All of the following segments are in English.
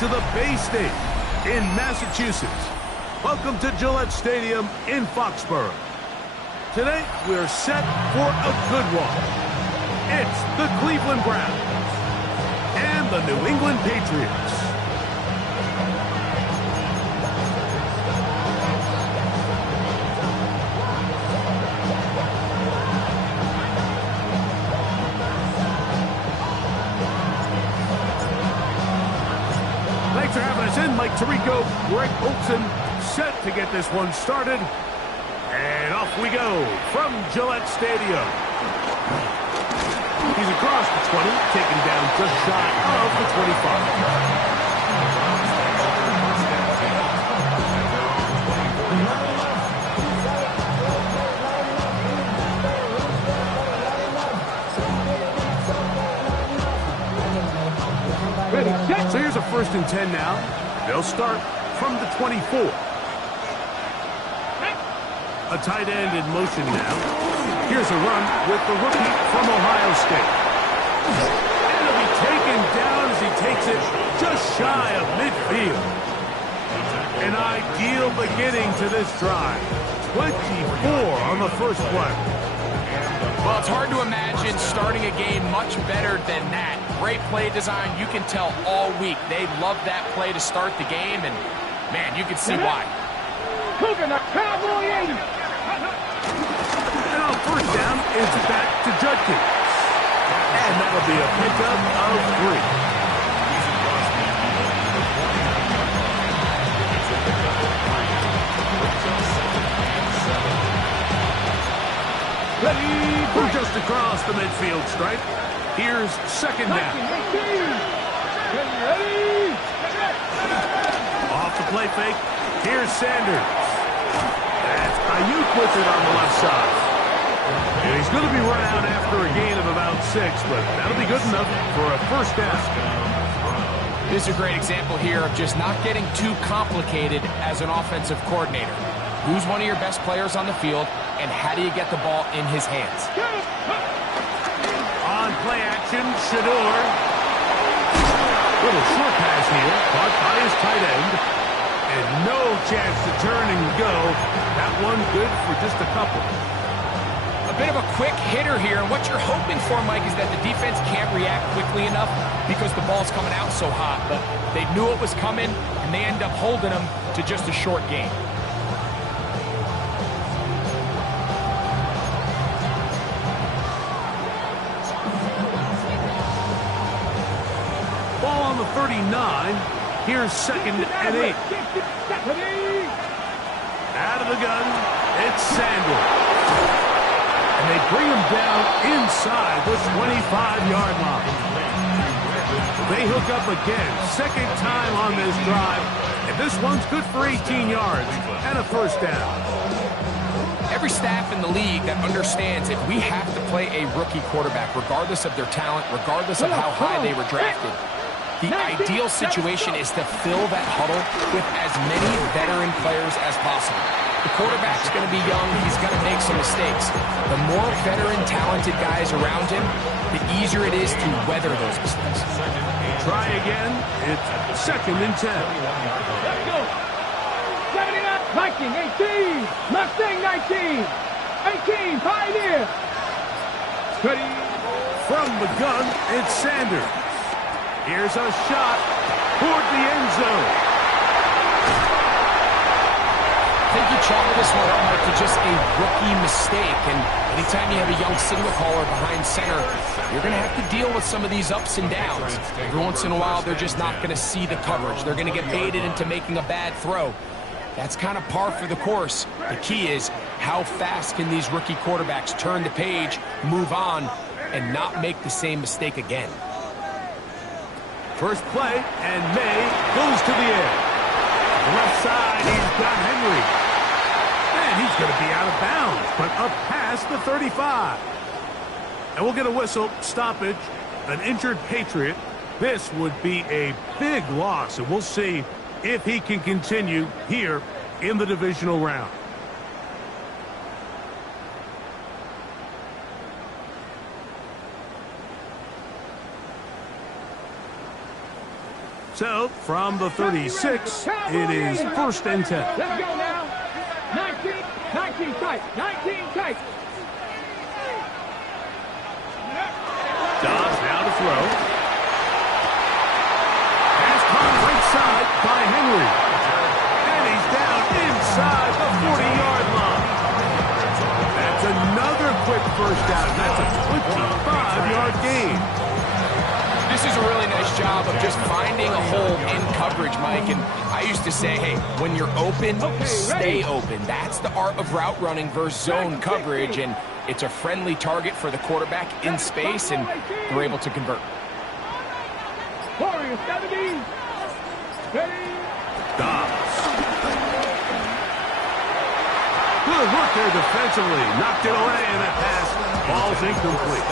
to the Bay State in Massachusetts. Welcome to Gillette Stadium in Foxborough. Today, we're set for a good one. It's the Cleveland Browns and the New England Patriots. Thanks for having us in. Mike Tirico, Greg Olson, set to get this one started. And off we go from Gillette Stadium. He's across the 20, taken down just shy of the 25. So here's a 1st and 10 now. They'll start from the 24. A tight end in motion now. Here's a run with the rookie from Ohio State. And he'll be taken down as he takes it just shy of midfield. An ideal beginning to this drive. 24 on the first play. Well, it's hard to imagine starting a game much better than that. Great play design. You can tell all week they love that play to start the game, and, man, you can see why. And on 1st down, it's back to Judkins. And that'll be a pickup of 3. Ready for just across the midfield stripe. Here's 2nd down. Off the play fake. Here's Sanders. That's Ayuk with it on the left side. And he's going to be run out after a gain of about 6, but that'll be good enough for a 1st down. This is a great example here of just not getting too complicated as an offensive coordinator. Who's one of your best players on the field, and how do you get the ball in his hands? On play action, Shador. Little short pass here, caught by his tight end. And no chance to turn and go. That one good for just a couple. A bit of a quick hitter here, and what you're hoping for, Mike, is that the defense can't react quickly enough because the ball's coming out so hot. But they knew it was coming, and they end up holding them to just a short game. Ball on the 39. Here's 2nd and 8. Out of the gun, it's Sanders. And they bring him down inside the 25-yard line. They hook up again, 2nd time on this drive. And this one's good for 18 yards and a 1st down. Every staff in the league that understands if we have to play a rookie quarterback, regardless of their talent, regardless of how high they were drafted, the ideal situation is to fill that huddle with as many veteran players as possible. The quarterback's going to be young. He's going to make some mistakes. The more veteran, talented guys around him, the easier it is to weather those mistakes. Try again. It's 2nd and 10. Let's go. 79, Viking, 18. Mustang, 19. 18, Pioneer. Ready from the gun, it's Sanders. Here's a shot toward the end zone. I think you chalk this one up, Mike, to just a rookie mistake. And anytime you have a young signal caller behind center, you're going to have to deal with some of these ups and downs. Every once in a while, they're just not going to see the coverage. They're going to get baited into making a bad throw. That's kind of par for the course. The key is how fast can these rookie quarterbacks turn the page, move on, and not make the same mistake again. First play, and May goes to the air. Left side, he's got Henry. And he's going to be out of bounds, but up past the 35. And we'll get a whistle, stoppage, an injured Patriot. This would be a big loss, and we'll see if he can continue here in the divisional round. So, from the 36, it is 1st and 10. Let's go now. 19 tight. 19 tight. Dobbs now to throw. Pass caught right side by Henry. And he's down inside the 40-yard line. That's another quick first down. That's a 25-yard gain. This is a really nice job of just finding a hole in coverage, Mike. And I used to say, hey, when you're open, stay open. That's the art of route running versus zone coverage. And it's a friendly target for the quarterback in space, and they're able to convert. Warriors 70. Ready. Dobbs. Good work there defensively. Knocked it away, and that pass ball's incomplete.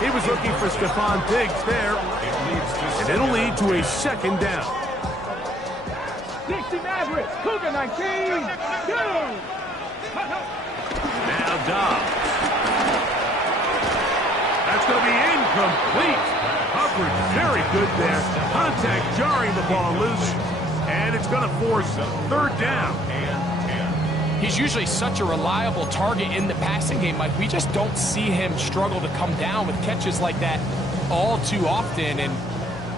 He was looking for Stephon Diggs there, and it'll lead to a 2nd down. 60 Mavericks. Cougar 19. Go. Now Dobbs. That's going to be incomplete. Coverage very good there. Contact jarring the ball loose, and it's going to force 3rd down. He's usually such a reliable target in the passing game, Mike. We just don't see him struggle to come down with catches like that all too often. And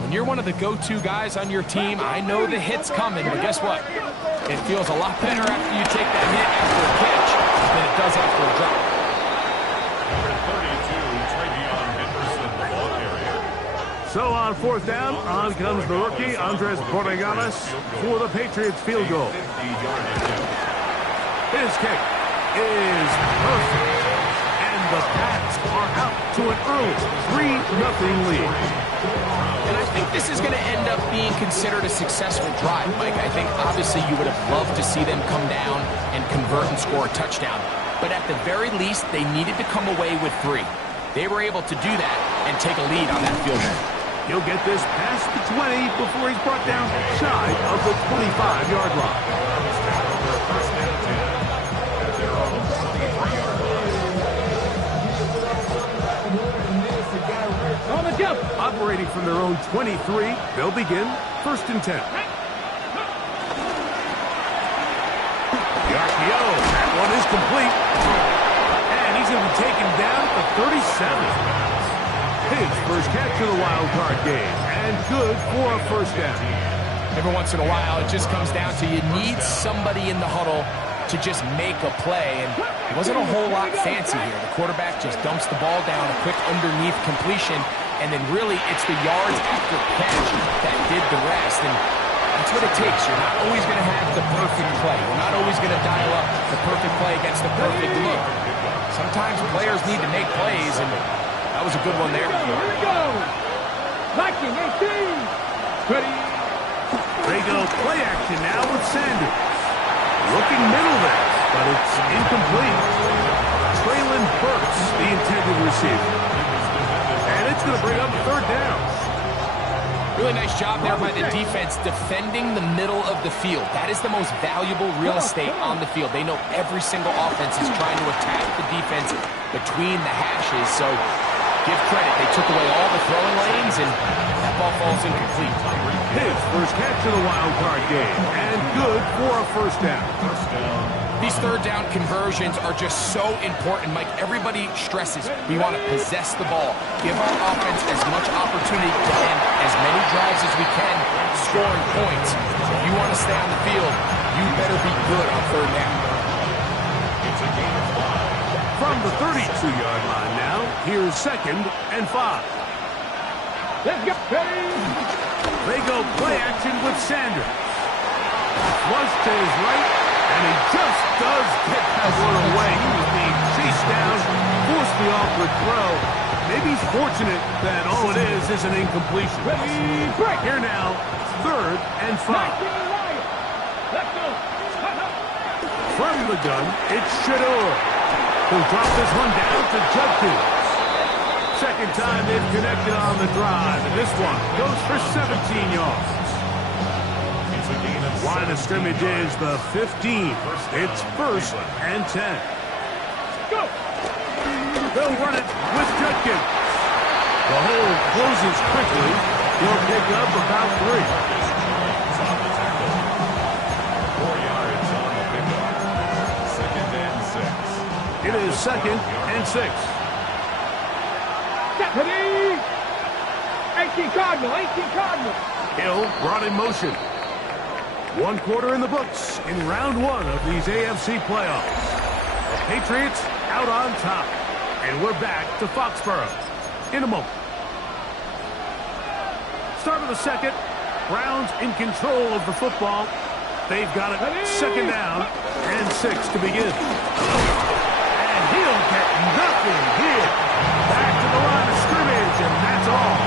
when you're one of the go-to guys on your team, I know the hit's coming, but guess what? It feels a lot better after you take that hit after a catch than it does after a drop. So on 4th down, on comes the rookie, Andres Borregales, for the Patriots field goal. His kick is perfect. And the Pats are out to an early 3-0 lead. And I think this is going to end up being considered a successful drive, Mike. I think obviously you would have loved to see them come down and convert and score a touchdown. But at the very least, they needed to come away with 3. They were able to do that and take a lead on that field goal. He'll get this past the 20 before he's brought down shy of the 25-yard line. Operating from their own 23, they'll begin 1st and 10. The RPO, that one is complete. And he's going to be taken down at the 37. His first catch of the wild card game, and good for a 1st down. Every once in a while, it just comes down to you need somebody in the huddle to just make a play, and it wasn't a whole lot fancy here. The quarterback just dumps the ball down, a quick underneath completion, and then really it's the yards after catch that did the rest, and that's what it takes. You're not always going to have the perfect play. You're not always going to dial up the perfect play against the perfect look. Sometimes players need to make plays, and that was a good one there. Here we go. Viking 18. Ready. They go play action now with Sanders. Looking middle there, but it's incomplete. Traylon Burks, the intended receiver. And it's going to bring up 3rd down. Really nice job there by the defense defending the middle of the field. That is the most valuable real estate on the field. They know every single offense is trying to attack the defense between the hashes. So give credit. They took away all the throwing lanes, and that ball falls incomplete. His first catch of the wild card game, and good for a 1st down. These 3rd down conversions are just so important, Mike. Everybody stresses we want to possess the ball, give our offense as much opportunity to end as many drives as we can, scoring points. If you want to stay on the field, you better be good on 3rd down. From the 32-yard line now, here's 2nd and 5. Let's go. Ready. They go play action with Sanders. Flush to his right, and he just does get that one away. He was being chased down, forced the awkward throw. Maybe he's fortunate that all it is an incompletion. Ready, break. Here now, 3rd and 5. Let's go. From the gun, it's Shador. He'll drop this one down to Judkins. 2nd time they've connected on the drive, and this one goes for 17 yards. Line of scrimmage is the 15. It's 1st and 10. Go. They'll run it with Judkins. The hole closes quickly. He'll pick up about 3. 4 yards on the pickup. 2nd and 6. It is 2nd and 6. Ready? 18 Cardinal, 18 Cardinal. Hill brought in motion. 1 quarter in the books in round 1 of these AFC playoffs. The Patriots out on top. And we're back to Foxborough in a moment. Start of the 2nd. Browns in control of the football. They've got it 2nd down and 6 to begin. And he'll get nothing here. Back to the line of scrimmage, and that's all.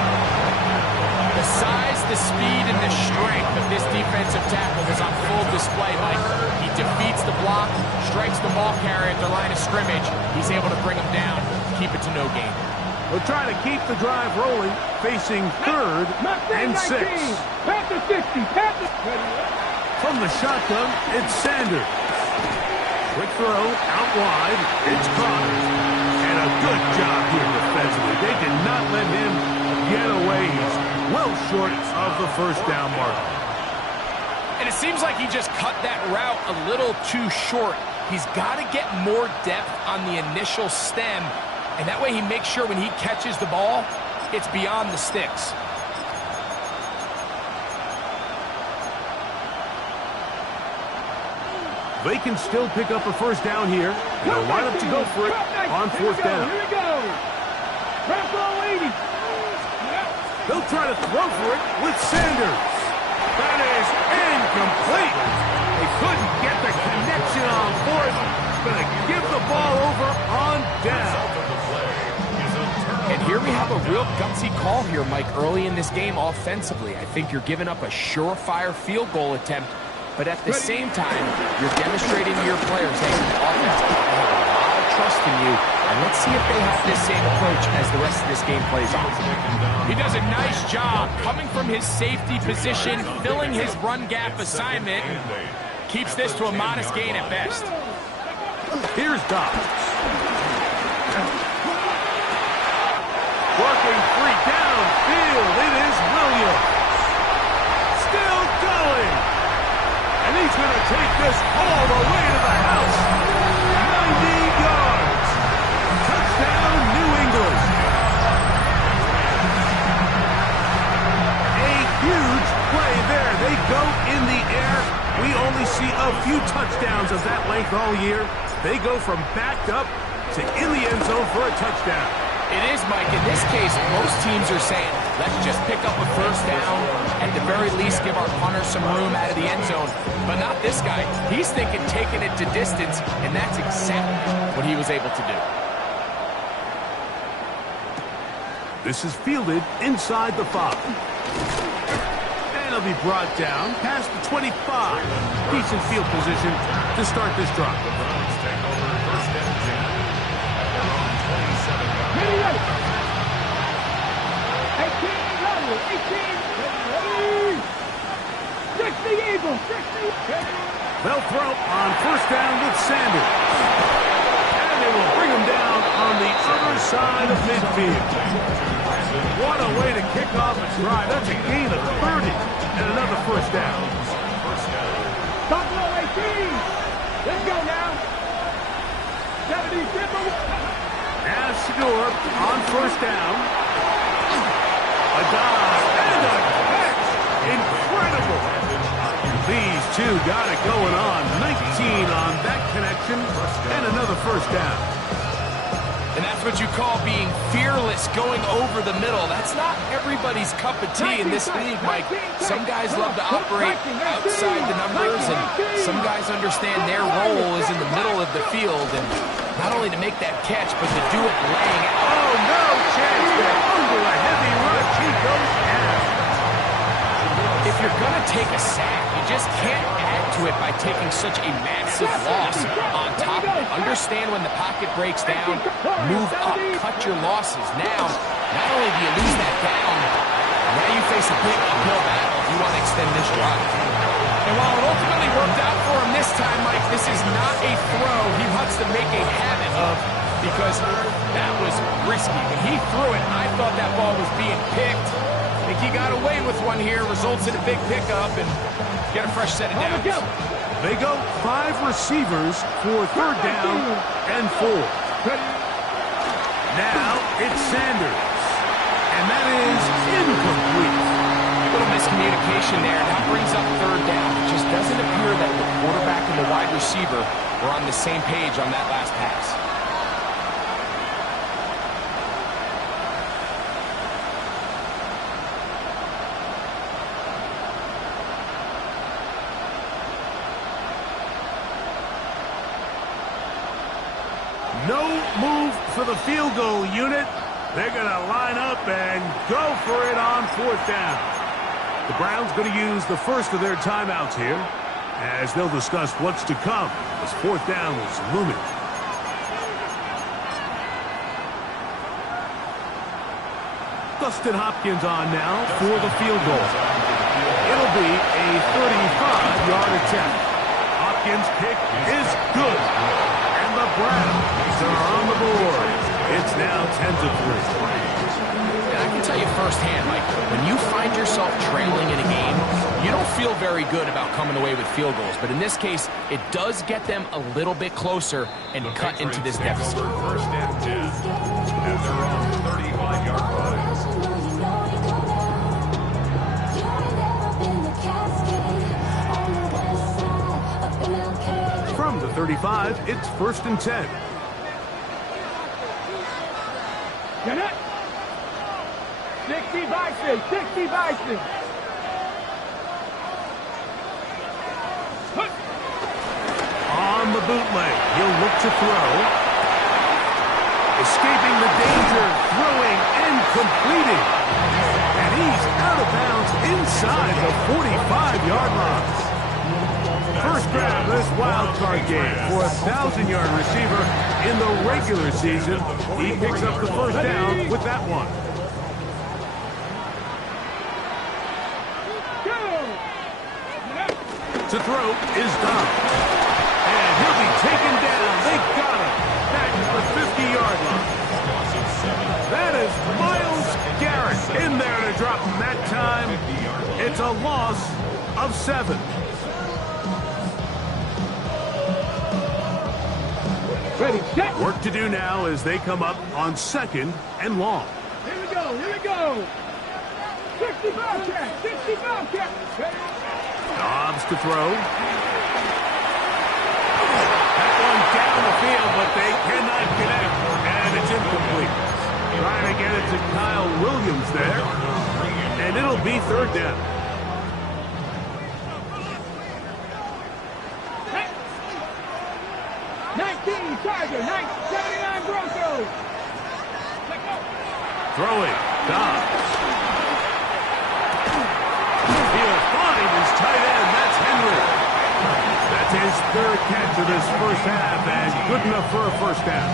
The size, the speed, and the strength of this defensive tackle was on full display, Mike. He defeats the block, strikes the ball carrier at the line of scrimmage. He's able to bring him down, keep it to no gain. We'll try to keep the drive rolling, facing 3rd and 6. Pass the 60, pass the... From the shotgun, it's Sanders. Quick throw, out wide, it's caught. And a good job here defensively. They did not let him get away. He's well short of the 1st down mark. And it seems like he just cut that route a little too short. He's got to get more depth on the initial stem, and that way he makes sure when he catches the ball, it's beyond the sticks. They can still pick up a 1st down here. And they'll line up to go for it on 4th down. Here we go. Rambo 80. They'll try to throw for it with Sanders. That is incomplete. They couldn't get the connection on 4th. Going to give the ball over on down. And here we have a real gutsy call here, Mike, early in this game offensively. I think you're giving up a surefire field goal attempt, but at the same time, you're demonstrating to your players, hey, the offense, I have a lot of trust in you, and let's see if they have this same approach as the rest of this game plays on. He does a nice job coming from his safety position, filling his run gap assignment, keeps this to a modest gain at best. Here's Dobbs. Working 3 downfield. It is Williams. Still going. And he's going to take this all the way to the house. 90 yards. Touchdown, New England. A huge play there. They go in the air. We only see a few touchdowns of that length all year. They go from backed up to in the end zone for a touchdown. It is, Mike. In this case, most teams are saying, let's just pick up a 1st down, at the very least give our punter some room out of the end zone. But not this guy. He's thinking taking it to distance, and that's exactly what he was able to do. This is fielded inside the 5. And it'll be brought down past the 25. Decent field position to start this drive. The Browns take over 1st and 10. 18 Cardinal, 18. 60 Eagles, 60. They'll throw on 1st down with Sanders. And they will bring him down on the other side of midfield. What a way to kick off a drive. That's a gain of 30 and another 1st down. Cardinal 18. Let's go now. 70. As Shador on 1st down. A dive and a catch. Incredible. These two got it going on. 19 on that connection and another 1st down. And that's what you call being fearless, going over the middle. That's not everybody's cup of tea in this league, Mike. Some guys love to operate outside the numbers, and some guys understand their role is in the middle of the field, and not only to make that catch, but to do it laying out. Oh, no chance there. Under a heavy rush, he goes down. If you're going to take a sack, you just can't add to it by taking such a massive loss on top of it. Understand when the pocket breaks down, move up, cut your losses. Now, not only do you lose that down, now you face a big uphill battle if you want to extend this drive. And while it ultimately worked out for him this time, Mike, this is not a throw he wants to make a habit of, because that was risky. When he threw it, I thought that ball was being picked. I think he got away with one here. Results in a big pickup and get a fresh set of downs. They go 5 receivers for 3rd down and 4. Now it's Sanders. And that is incomplete. A little miscommunication there. That brings up 3rd down. It just doesn't appear that the quarterback and the wide receiver were on the same page on that last pass. No move for the field goal unit. They're going to line up and go for it on 4th down. The Browns going to use the first of their timeouts here as they'll discuss what's to come as 4th down is looming. Dustin Hopkins on now for the field goal. It'll be a 35-yard attempt. Hopkins' kick is good. And the Browns are on the board. It's now 10-3. And I can tell you firsthand, Mike, when you find yourself trailing in a game, you don't feel very good about coming away with field goals. But in this case, it does get them a little bit closer and cut into this deficit. 1st and 10 at their own 35-yard line. From the 35, it's 1st and 10. Get it? 60 Bison, 60 Bison. On the bootleg, he'll look to throw. Escaping the danger, throwing and completing. And he's out of bounds inside the 45-yard line. First grab this wild card game for a 1,000-yard receiver in the regular season. He picks up the 1st down with that one. To throw is done. And he'll be taken down. They got him. Back to the 50-yard line. That is Myles Garrett in there to drop him that time. It's a loss of 7. Ready, set. Work to do now as they come up on 2nd and long. Here we go, here we go. 60 Bobcat, 60 Bobcat. Dobbs to throw. That one down the field, but they cannot connect. And it's incomplete. Trying to get it to Kyle Williams there. And it'll be 3rd down. Tiger, 79 Broncos. Throwing, Dobbs. He'll find his tight end, that's Henry. That's his 3rd catch of this 1st half, and good enough for a 1st down.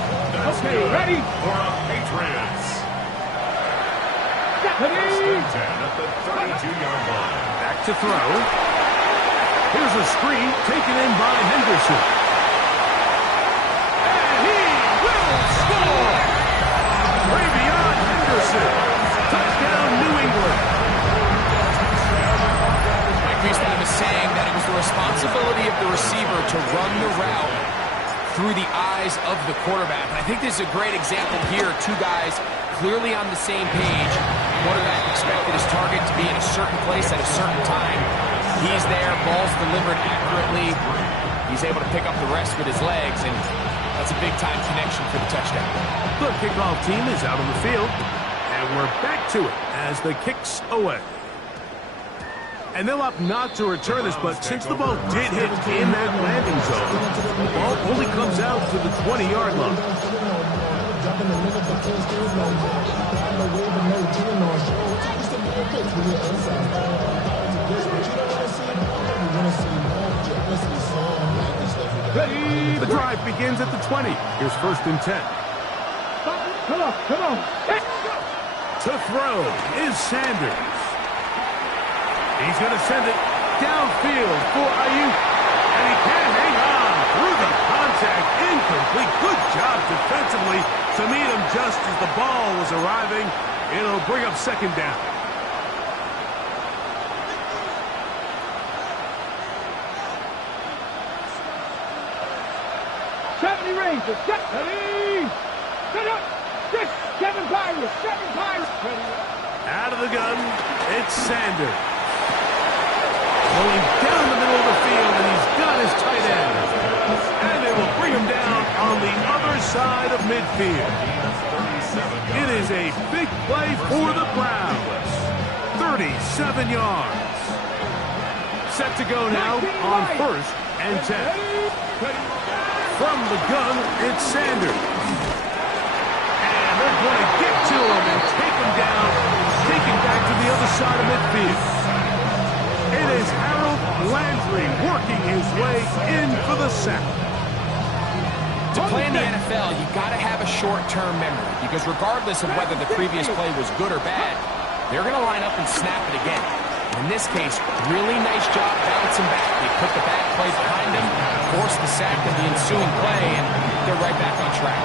Okay, ready? For the Patriots. Ready? 10 at the 32-yard line. Back to throw. Here's a screen taken in by Henderson. Ravion Henderson. Touchdown, New England. Mike Beastman was saying that it was the responsibility of the receiver to run the route through the eyes of the quarterback. And I think this is a great example here. 2 guys clearly on the same page. Quarterback expected his target to be in a certain place at a certain time. He's there, ball's delivered accurately. He's able to pick up the rest with his legs, and that's a big-time connection for the touchdown. The kickoff team is out on the field, and we're back to it as the kick's away. And they'll opt not to return this, but since the ball did hit in that landing zone, the ball only comes out to the 20-yard line. The drive begins at the 20. Here's 1st and 10. Come on, come on. To throw is Sanders. He's going to send it downfield for Ayuk. And he can't hang on through the contact. Incomplete. Good job defensively to meet him just as the ball was arriving. It'll bring up 2nd down. 70 Rangers. Ready. Set up. 6, 7 Pirates. 7 Pirates. Ready. Out of the gun, it's Sanders. Going down the middle of the field, and he's got his tight end. And they will bring him down on the other side of midfield. It is a big play for the Browns. 37 yards. Set to go now on 1st and 10. From the gun, it's Sanders. And they're going to get to him and take him down, take him back to the other side of midfield. It is Harold Landry working his way in for the sack. To play in the NFL, you got to have a short-term memory, because regardless of whether the previous play was good or bad, they're going to line up and snap it again. In this case, really nice job bouncing back. They put the bad play behind them, forced the sack in the ensuing play, and they're right back on track.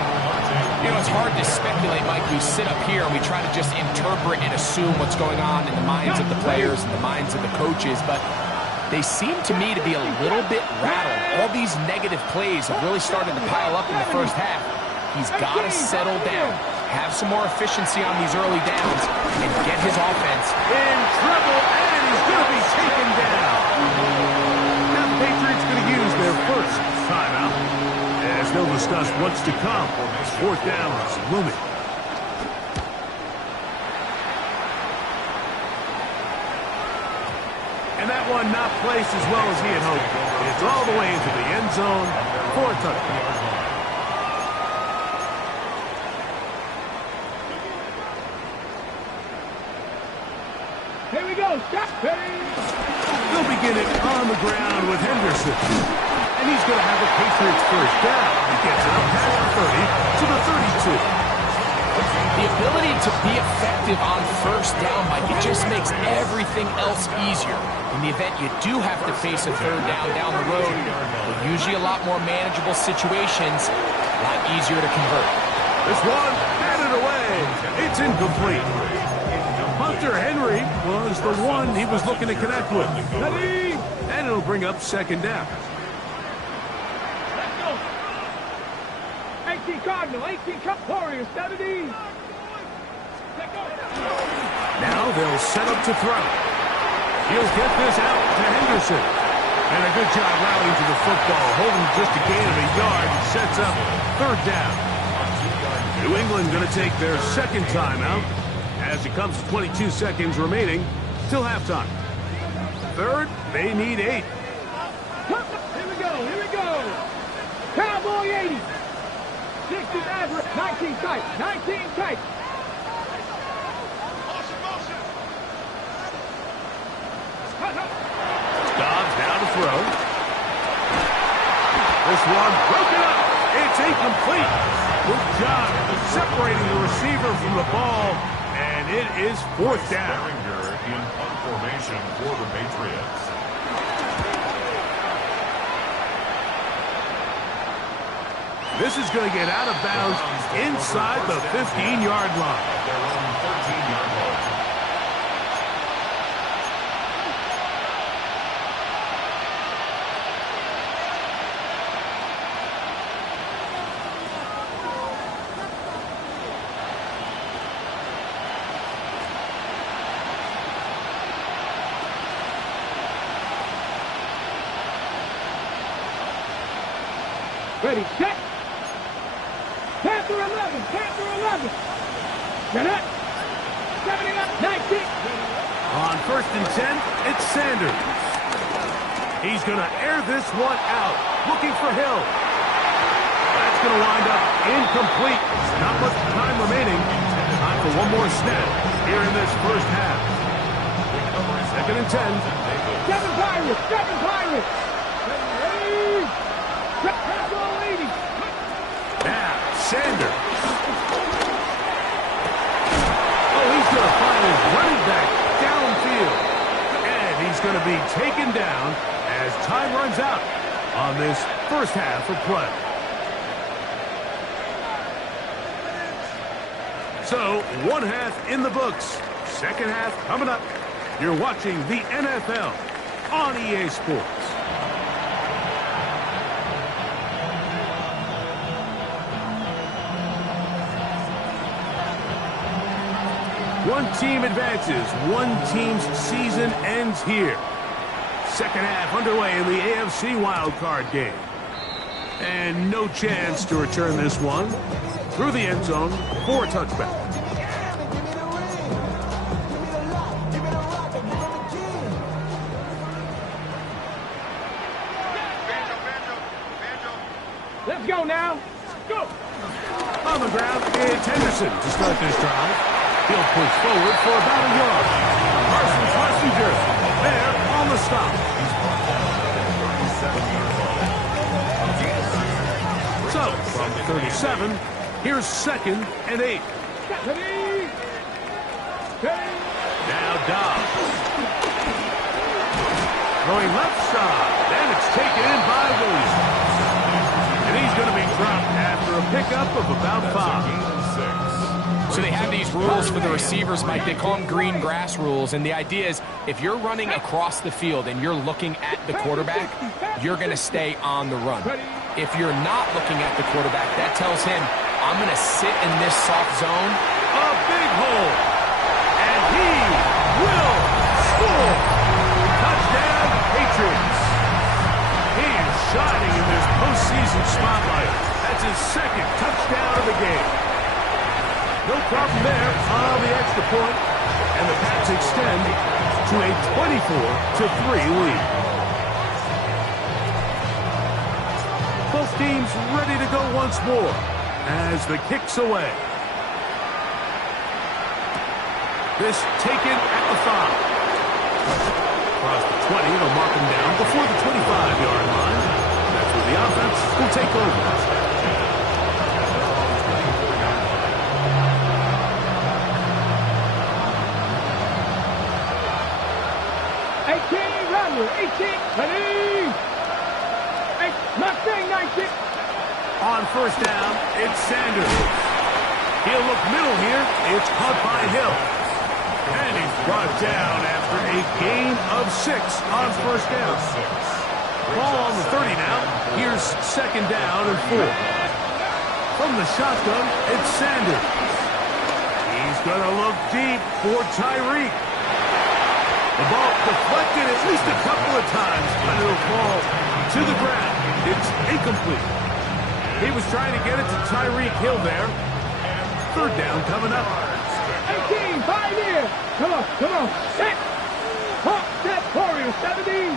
You know, it's hard to speculate, Mike. We sit up here and we try to just interpret and assume what's going on in the minds of the players and the minds of the coaches, but they seem to me to be a little bit rattled. All these negative plays have really started to pile up in the first half. He's got to settle down, have some more efficiency on these early downs, and get his offense in trouble, and he's going to be taken down. Now the Patriots going to use their first timeout. As they'll discuss what's to come. 4th down is looming. And that one not placed as well as he had hoped. It's all the way into the end zone for a touchdown. Here we go. Stop. Ready. They'll begin it on the ground with Henderson. And he's going to have a Patriots first down. He gets it up past the 30 to the 32. The ability to be effective on first down, Mike, it just makes everything else easier. In the event you do have to face a 3rd down the road, they're usually a lot more manageable situations, a lot easier to convert. This one, batted away. It's incomplete. Hunter Henry was the one he was looking to connect with. And it'll bring up 2nd down. 18 Cardinal, 18 Cup Warriors, 70. Now they'll set up to throw. He'll get this out to Henderson. And a good job rallying to the football, holding just a gain of a yard, and sets up 3rd down. New England going to take their 2nd timeout as it comes to 22 seconds remaining till halftime. 3rd, they need 8. Here we go. Cowboy 80. 60 average, 19 tight, 19 tight. Dobbs now to throw. This one broken up. It's incomplete. Good job separating the receiver from the ball, and it is 4th down. In punt formation for the Patriots. This is going to get out of bounds inside the 15-yard line. At their own 13-yard line. Ready, set. Panther 11, Panther 11. Get it. 79, 19. On 1st and 10, it's Sanders. He's going to air this one out, looking for Hill. That's going to wind up incomplete. Not much time remaining. Time for one more snap here in this first half. 2nd and 10. 7 Pirates, 7 Pirates. Now, Sanders. Oh, he's going to find his running back downfield. And he's going to be taken down as time runs out on this first half of play. So, 1 half in the books. 2nd half coming up. You're watching the NFL on EA Sports. One team advances. One team's season ends here. Second half underway in the AFC wildcard game. And no chance to return this one through the end zone for a touchback. Let's go now. Go. On the ground, it's Henderson to start this drive. He'll push forward for about a yard. Parsons messenger there on the stop. So, from 37, here's 2nd and 8. Ready. Ready. Now Dobbs. Throwing left side, and it's taken in by Williams. And he's going to be dropped after a pickup of about 5. So they have these rules for the receivers, Mike. They call them green grass rules. And the idea is if you're running across the field and you're looking at the quarterback, you're going to stay on the run. If you're not looking at the quarterback, that tells him, I'm going to sit in this soft zone. A big hole. And he will score. Touchdown, Patriots. He is shining in this postseason spotlight. That's his 2nd touchdown of the game. No problem there on the extra point, and the Pats extend to a 24-3 lead. Both teams ready to go once more as the kick's away. This taken at the 5. Across the 20, they'll mark him down before the 25-yard line. That's where the offense will take over. 18, ready. Mustang 19. On first down, it's Sanders. He'll look middle here. It's caught by Hill. And he's brought down after a gain of 6 on first down. Ball on the 30 now. Here's 2nd down and 4. From the shotgun, it's Sanders. He's going to look deep for Tyreek. The ball deflected at least a couple of times, but it'll fall to the ground. It's incomplete. He was trying to get it to Tyreek Hill there. 3rd down coming up. 18, 5 here. Come on. Set. Hawk, set, Warrior, 17.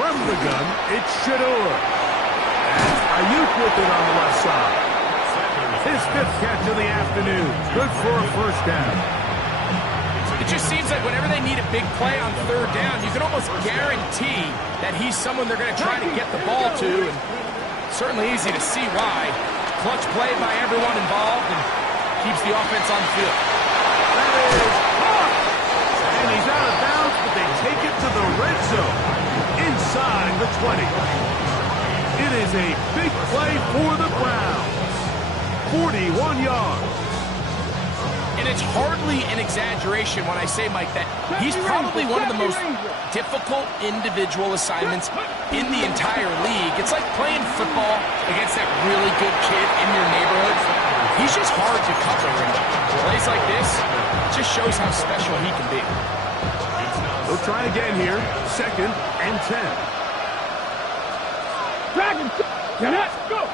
From the gun, it's Shador. And Ayuk with it on the left side. His 5th catch of the afternoon. Good for a first down. It just seems like whenever they need a big play on 3rd down, you can almost guarantee that he's someone they're going to try to get the ball to. And certainly easy to see why. Clutch play by everyone involved and keeps the offense on the field. That is caught. And he's out of bounds, but they take it to the red zone. Inside the 20. It is a big play for the Browns. 41 yards. And it's hardly an exaggeration when I say, Mike, that he's probably one of the most difficult individual assignments in the entire league. It's like playing football against that really good kid in your neighborhood. He's just hard to cover. And plays like this just shows how special he can be. They'll try again here. 2nd and 10. Dragon, get it, go.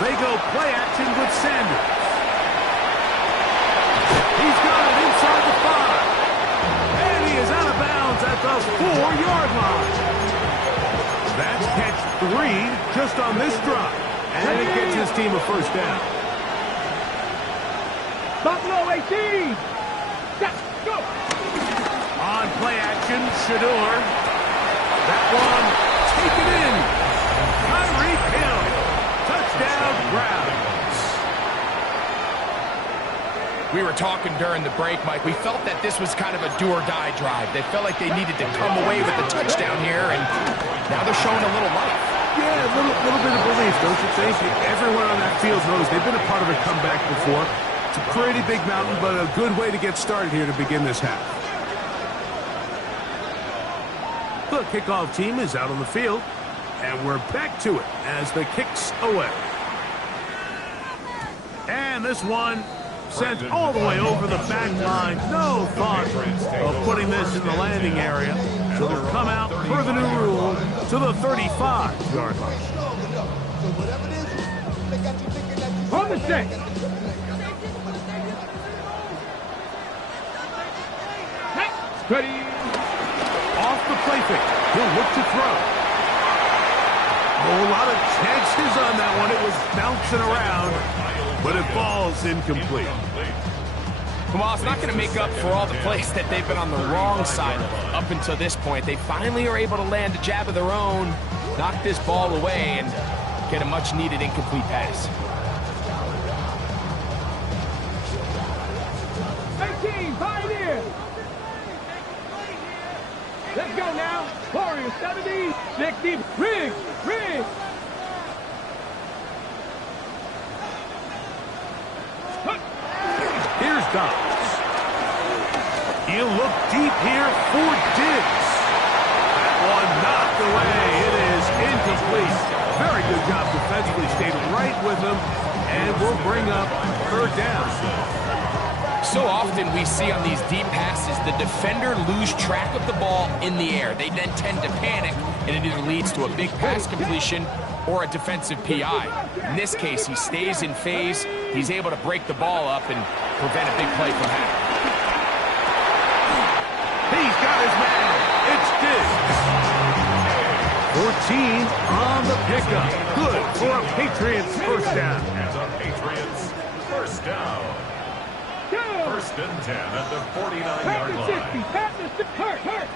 They go play action with Sanders. He's got it inside the 5. And he is out of bounds at the 4-yard line. That's catch 3 just on this drive. And it gets his team a first down. Buffalo 18. Go. On play action, Shador. That one taken in. Tyreek Hill. Touchdown, Browns. We were talking during the break, Mike. We felt that this was kind of a do-or-die drive. They felt like they needed to come away with a touchdown here, and now they're showing a little life. Yeah, a little bit of relief, don't you think? Everyone on that field knows they've been a part of a comeback before. It's a pretty big mountain, but a good way to get started here to begin this half. The kickoff team is out on the field, and we're back to it as the kick's away. And this one Sent all the way over the back line. No thought of putting this in the landing area. So they'll come out per the new rule to the 35-yard line. On the set. Ready. Off the play fake. He'll look to throw. Oh, a lot of chances on that one. It was bouncing around, but it falls incomplete. Well, it's not going to make up for all the plays that they've been on the wrong side of up until this point. They finally are able to land a jab of their own, knock this ball away, and get a much-needed incomplete pass. 18, Pioneer. Let's go now. Warriors 70, 60, Riggs. Here's Dobbs. He'll look deep here for Diggs. That one knocked away. It is incomplete. Very good job defensively. Stayed right with him, and will bring up third down. So often we see on these deep passes, the defender lose track of the ball in the air. They then tend to panic, and it either leads to a big pass completion or a defensive PI. In this case, he stays in phase. He's able to break the ball up and prevent a big play from happening. He's got his man. It's Diggs. 14 on the pickup. Good for a Patriots first down. And a Patriots first down. First and 10 at the 49-yard line. Hurt.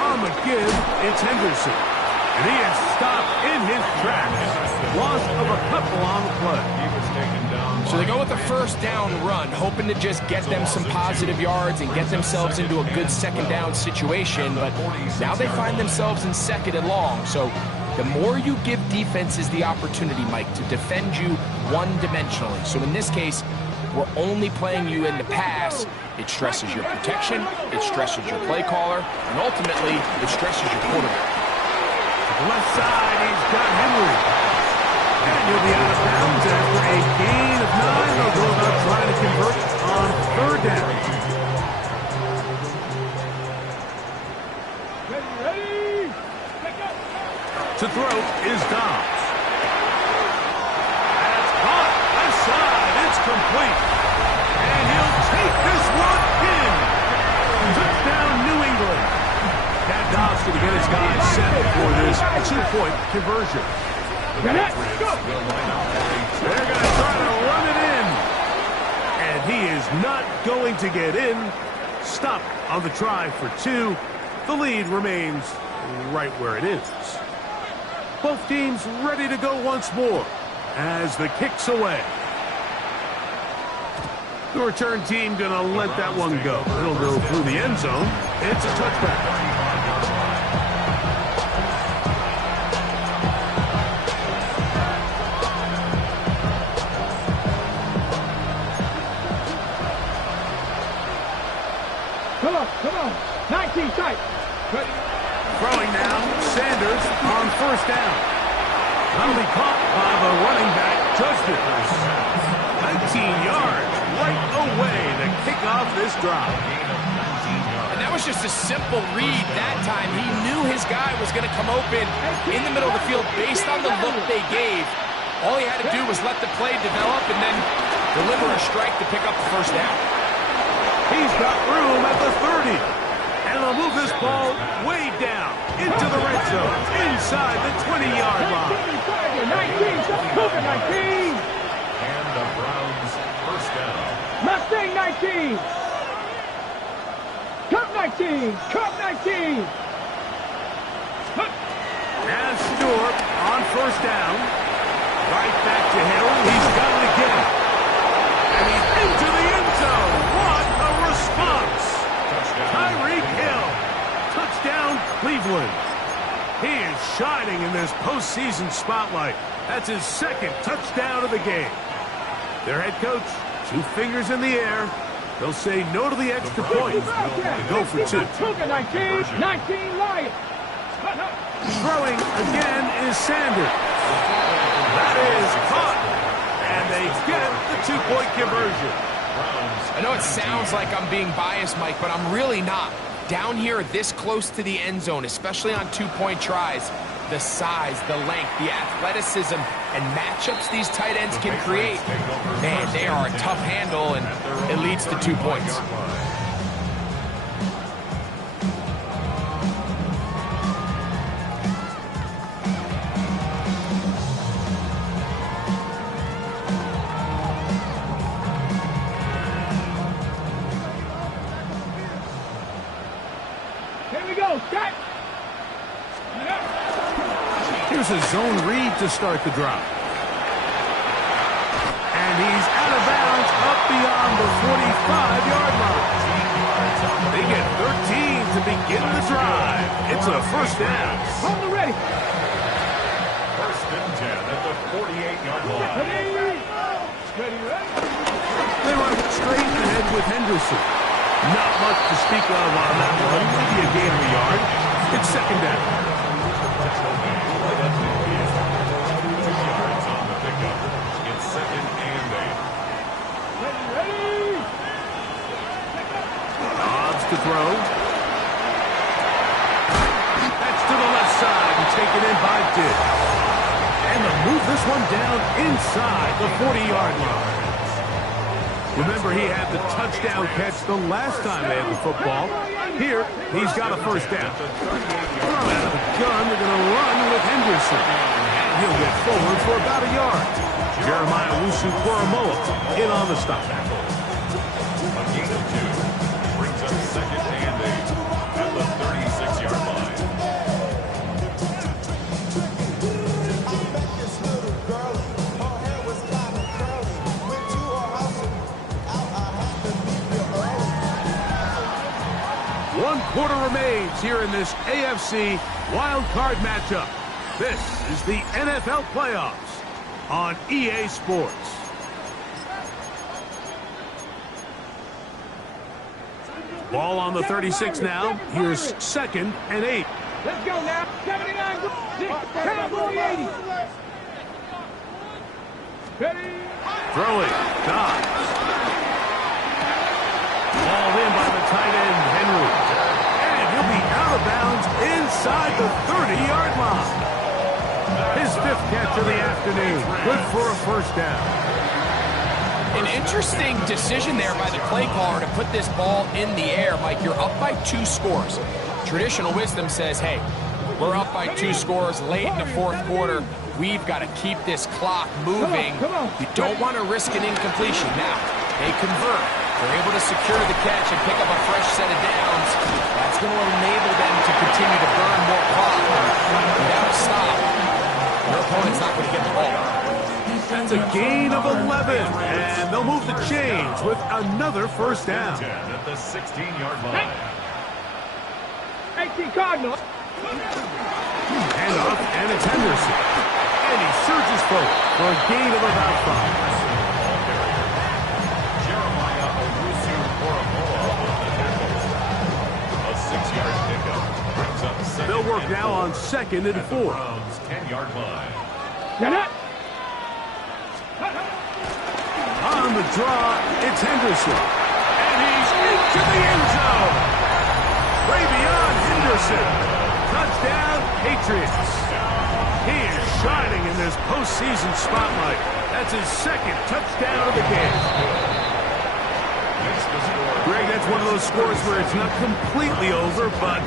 On the give, it's Henderson. And he is stopped in his tracks. Loss of a couple on the play. He was taken down. So they go with a first down run, hoping to just get them some positive yards and get themselves into a good second down situation. But now they find themselves in second and long. So the more you give defenses the opportunity, Mike, to defend you one-dimensionally. So in this case, we're only playing you in the pass. It stresses your protection, it stresses your play caller, and ultimately, it stresses your quarterback. Left side, he's got Henry. And he'll be out of bounds after a gain of 9. They'll go about trying to convert on third down. Ready. To throw is Dobbs. That's caught. Left side, it's complete. And he'll take this one in. Touchdown, New England. That Dobbs going to get his guys set for this 2-point conversion. Let's go. They're going to try to run it in. And he is not going to get in. Stop on the try for 2. The lead remains right where it is. Both teams ready to go once more as the kick's away. The return team going to let that one go. It'll go through the end zone. It's a touchback. Come on. 19 tight. Ready. Throwing now, Sanders on first down. That'll be caught by the running back, Justin. 19 yards right away to kick off this drive. And that was just a simple read that time. He knew his guy was going to come open in the middle of the field based on the look they gave. All he had to do was let the play develop and then deliver a strike to pick up the first down. He's got room at the 30. And they'll move this ball way down into the red zone, inside the 20-yard line. 19, Cougar 19. And the Browns first down. Mustang 19. Cup 19. Cup 19. As Stewart on first down. Right back to Hill. He's got it again. And he's into the end zone. What a response. Tyreek Hill. Touchdown, Cleveland. He is shining in this postseason spotlight. That's his second touchdown of the game. Their head coach, 2 fingers in the air. They'll say no to the extra point and go for 2. 19, Lions. Throwing again is Sanders. That is caught. And they get the two-point conversion. I know it sounds like I'm being biased, Mike, but I'm really not. Down here this close to the end zone, especially on two-point tries, the size, the length, the athleticism, and matchups these tight ends can create, man, they are a tough handle, and it leads to 2 points. Here we go. Set. Here's a zone read to start the drive. And he's out of bounds up beyond the 45-yard line. They get 13 to begin the drive. It's a first down. Hold it ready. First and 10 at the 48-yard line. Ready, ready. They run straight ahead with Henderson. Not much to speak of on that one. Maybe a gain of a yard. It's second down. 2 yards on the pickup. It's second and 8. Ready. Dobbs to throw. That's to the left side and taken in by Diggs. And they'll move this one down inside the 40-yard line. Remember, he had the touchdown catch the last time they had the football. Here, he's got a first down. Throw out of the gun, they're going to run with Henderson. And he'll get forward for about a yard. Jeremiah Wusu-Koromoa in on the stop. A gain of 2 brings up second and 8 at the 36-yard line. One quarter remains here in this AFC wildcard matchup. This is the NFL playoffs on EA Sports. Ball on the 36 now. Here's second and 8. Let's go now. 79. Cowboy 80. Ready. Throwing. Dobbs. Ball in by the tight end, Henry. And he'll be out of bounds inside the 30-yard line. His 5th catch of the afternoon. Good for a first down. An interesting decision there by the play caller to put this ball in the air. Mike, you're up by 2 scores. Traditional wisdom says, hey, we're up by 2 scores late in the 4th quarter. We've got to keep this clock moving. You don't want to risk an incompletion. Now, they convert. They're able to secure the catch and pick up a fresh set of downs. That's going to enable them to continue to burn more clock. Without a stop, your opponent's not going to get the ball. That's a gain of 11, and they'll move the chains with another first down. 10 at the 16-yard line. 18 Cardinals. Handoff, and it's Henderson. And he surges forward for a gain of about 5. Jeremiah Owusu-Koromoa on the tackle. A 6-yard pickup brings up second. They'll work now on second and 4. Browns 10-yard line. Get it. On the draw, it's Henderson. And he's into the end zone. Way beyond Henderson. Touchdown, Patriots. He is shining in this postseason spotlight. That's his 2nd touchdown of the game. Greg, that's one of those scores where it's not completely over, but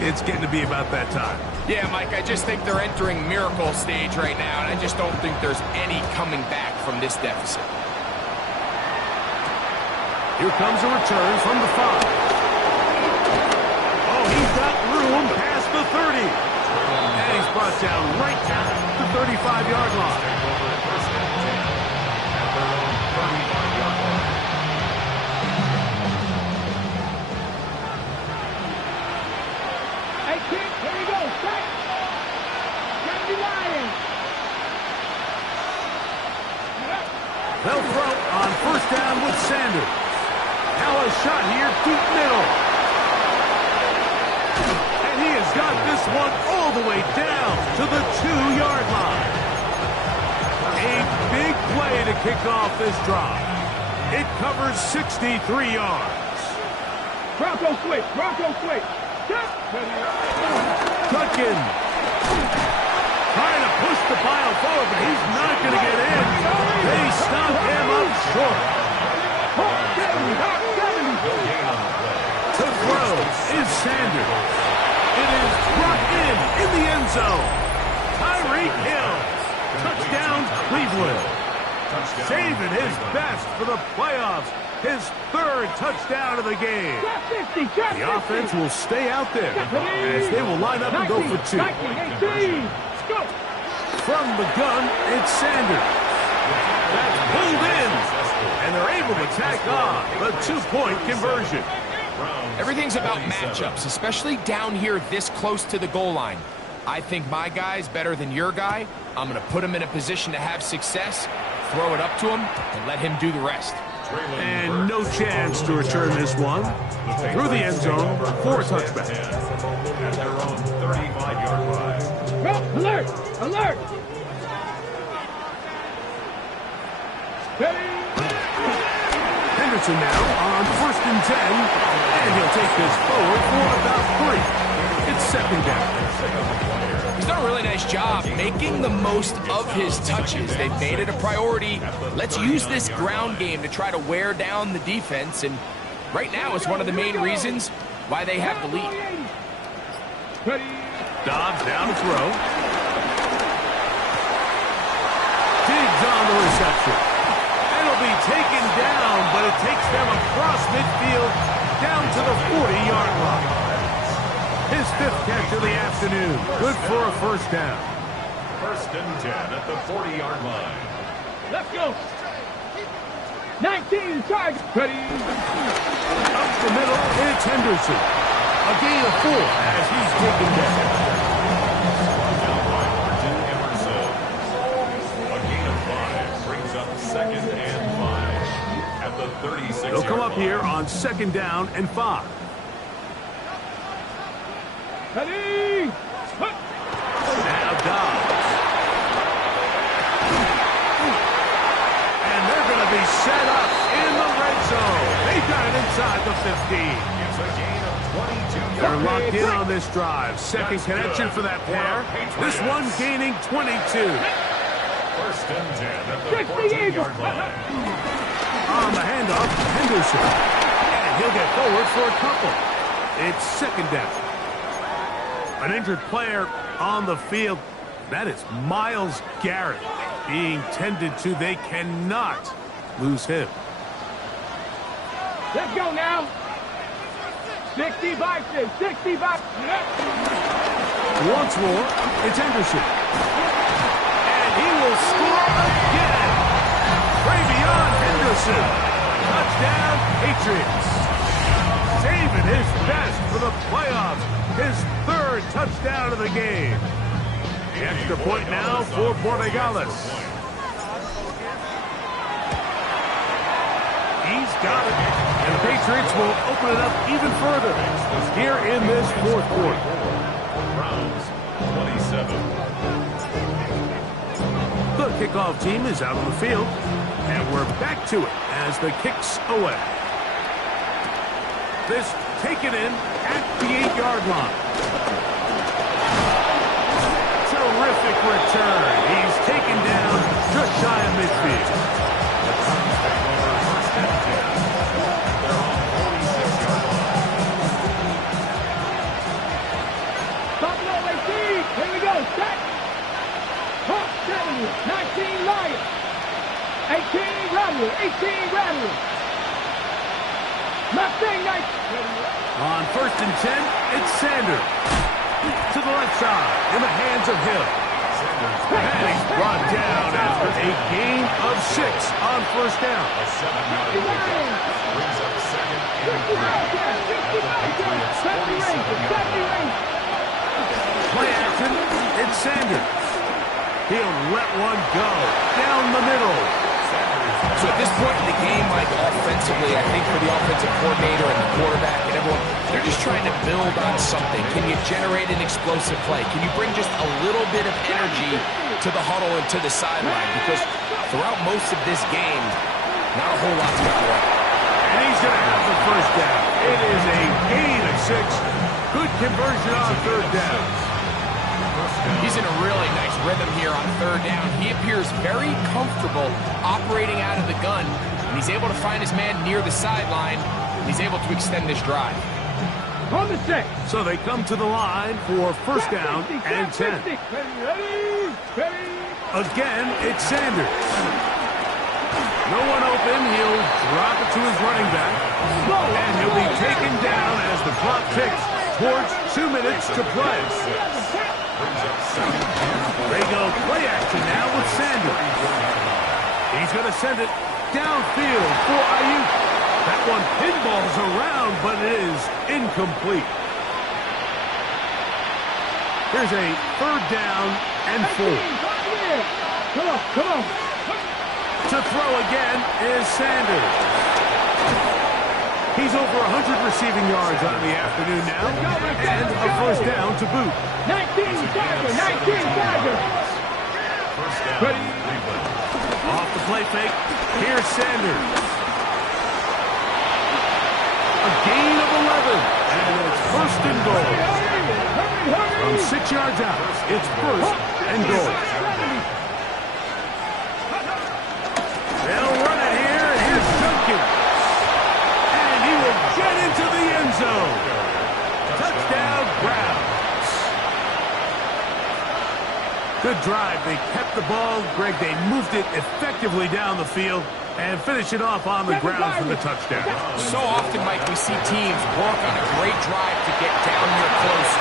it's getting to be about that time. Yeah, Mike, I just think they're entering miracle stage right now, and I just don't think there's any coming back from this deficit. Here comes a return from the 5. Oh, he's got room past the 30. And he's brought down right down the 35-yard line. First and 10 at their own 35-yard line. Hey, kid, here we go. Set. Kennedy Lions. They'll throw on first down with Sanders. Now a shot here, deep middle. And he has got this one all all the way down to the 2-yard line. A big play to kick off this drive. It covers 63 yards. Bronco switch. Bronco switch. Tutkin trying to push the pile forward, but he's not going to get in. They stop him up short. To throw is Sanders. It is brought in the end zone. Tyreek Hill. Touchdown, Cleveland. Saving his best for the playoffs. His 3rd touchdown of the game. The offense will stay out there as they will line up and go for 2. From the gun, it's Sanders. That's pulled in, and they're able to tack on the 2-point conversion. Everything's about matchups, especially down here this close to the goal line. I think my guy's better than your guy. I'm going to put him in a position to have success, throw it up to him, and let him do the rest. And no chance to return this one. Through the end zone for a touchback. At their own 35-yard line. Alert! Alert! Henderson now on 1st and 10, and he'll take this forward for about 3. It's 2nd down. He's done a really nice job making the most of his touches. They've made it a priority. Let's use this ground game to try to wear down the defense, and right now it's one of the main reasons why they have the lead. Dobbs down to throw. Diggs on the reception. It'll be taken down, but it takes them across midfield down to the 40-yard line. His 5th catch of the afternoon. Good for a 1st down. 1st and 10 at the 40-yard line. Let's go. 19 target. Ready. Up the middle, it's Henderson. A gain of 4 as he's taken down. Down by Martin Emerson. A gain of 5 brings up 2nd and 5 at the 36-yard line. They'll come up here on 2nd down and 5. Ready. Now Dobbs. And they're going to be set up in the red zone. They got it inside the 15. It's a gain of 22. They're locked in on this drive. 2nd connection for that pair. This one gaining 22. 1st and 10 at the 14-yard line. On the handoff, Henderson. And he'll get forward for a couple. It's 2nd down. An injured player on the field. That is Myles Garrett being tended to. They cannot lose him. Let's go now. 60 by 6. 60 by 6. Once more, it's Henderson. And he will score again. Travion Henderson. Touchdown, Patriots. Saving his best for the playoffs. His 3rd touchdown of the game. The extra point now for Borregales. He's got it. And the Patriots will open it up even further here in this 4th quarter. Browns, 27. The kickoff team is out on the field. And we're back to it as the kick's away. This taken in at the 8-yard line. Terrific return. He's taken down just shy of midfield. Here we go. Set. Hawk 70. 19 Lions. 18 Rattler. 18 Rattler. Mustang Knights. On 1st and 10, it's Sanders. To the left side, in the hands of Hill. And he's brought down after a gain of 6 on 1st down. A 7-yard pickup brings up 2nd and 3. Play action, it's Sanders. He'll let one go down the middle. So at this point in the game, like offensively, I think for the offensive coordinator and the quarterback and everyone, they're just trying to build on something? Can you generate an explosive play? Can you bring just a little bit of energy to the huddle and to the sideline? Because throughout most of this game, not a whole lot's gone right. And he's going to have the first down. It is a gain of 6. Good conversion on third down. He's in a really nice rhythm here on third down. He appears very comfortable operating out of the gun, and he's able to find his man near the sideline, and he's able to extend this drive. On the 6. So they come to the line for first down and 10. Again, it's Sanders. No one open. He'll drop it to his running back. And he'll be taken down as the clock ticks towards 2 minutes to play. They go play action now with Sanders. He's going to send it downfield for Ayuk. That one pinballs around, but it is incomplete. Here's a third down and 4. Come on, come on. To throw again is Sanders. He's over 100 receiving yards on the afternoon now, and a first down to boot. 19 Tiger, 19 Tiger. First down, Cleveland. Off the play fake, here's Sanders. A gain of 11, and it's first and goal. From 6 yards out, it's first and goal. They'll run it here, and here's Jenkins. And he will get into the end zone. Touchdown, Browns. Good drive. They kept the ball. Greg, they moved it effectively down the field and finish it off on the ground for the touchdown. So often, Mike, we see teams work on a great drive to get down here close,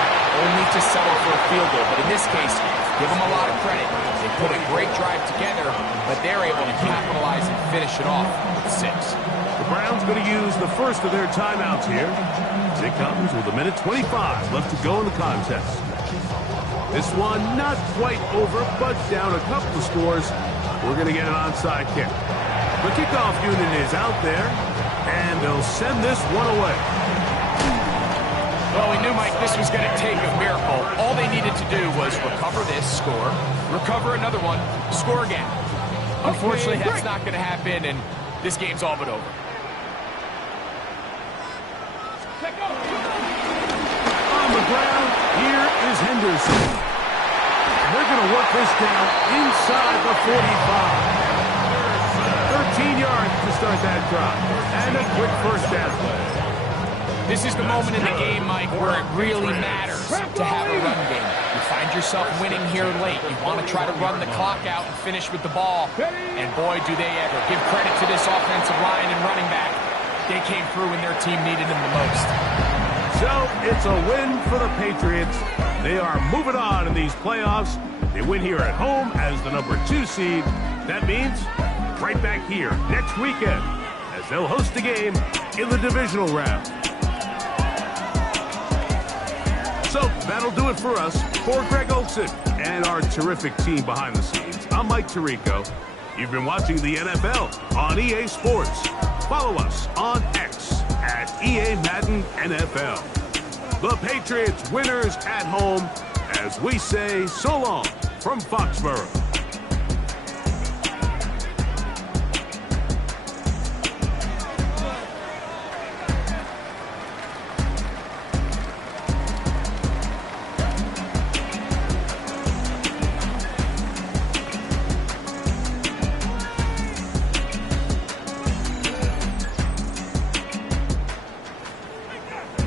only to settle for a field goal. But in this case, give them a lot of credit. They put a great drive together, but they're able to capitalize and finish it off with 6. The Browns going to use the first of their timeouts here. It comes with 1:25 left to go in the contest. This one not quite over, but down a couple of scores. We're going to get an onside kick. The kickoff unit is out there, and they'll send this one away. Well, we knew, Mike, this was going to take a miracle. All they needed to do was recover this, score, recover another one, score again. Unfortunately, that's not going to happen, and this game's all but over. On the ground, here is Henderson. They're going to work this down inside the 45. 13 yards to start that drive, and a quick first down. This is the moment in the game, Mike, where it really matters to have a run game. You find yourself winning here late. You want to try to run the clock out and finish with the ball. And boy, do they ever. Give credit to this offensive line and running back. They came through when their team needed them the most. So it's a win for the Patriots. They are moving on in these playoffs. They win here at home as the number 2 seed. That means right back here next weekend as they'll host a game in the divisional round. So that'll do it for us. For Greg Olson and our terrific team behind the scenes, I'm Mike Tirico. You've been watching the NFL on EA Sports. Follow us on X at EA Madden NFL. The Patriots winners at home as we say so long from Foxborough.